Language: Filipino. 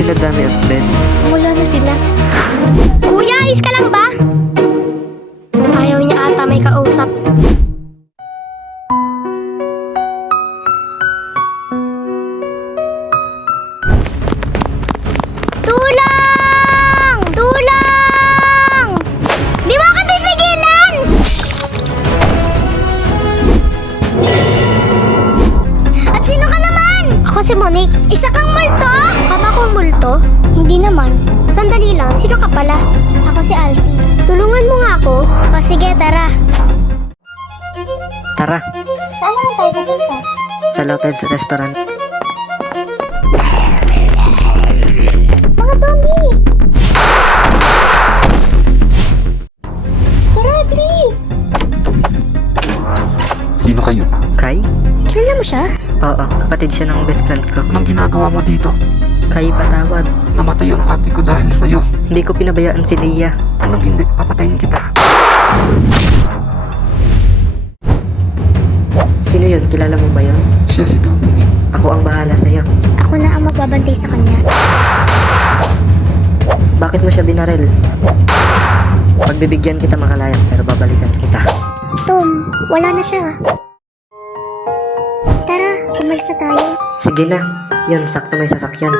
sila Dami at Ben? Wala na sila. Kuya, ayos ka lang ba? Ayaw niya ata may kausap. Tulang! Tulang! Di mo ka titigilan! At sino ka naman? Ako si Monique. Isa kang multo? Kama kong multo? Hindi naman. Sandali lang, sino ka pala? Ako si Alfie. Tulungan mo nga ako. O sige, tara. Tara, Saan naman tayo pupunta? sa Lopez Restaurant. Mga zombie! Tara, please! Sino kayo? Kai? Kilala mo siya? Oo, kapatid siya ng best friend ko. Anong ginagawa mo dito? Kai, patawad. Namatay ang ate ko dahil sa'yo. Hindi ko pinabayaan si Leia. Anong hindi? Papatayin kita. Sino yun? Kilala mo ba yun? Siya si Dominic. Ako ang bahala sa'yo. Ako na ang magbabantay sa kanya. Bakit mo siya binaril? Pagbibigyan kita makalayang pero babalikan kita. Tom, wala na siya. Tara, umalis na tayo. Sige na. Yun, sakto may sasakyan.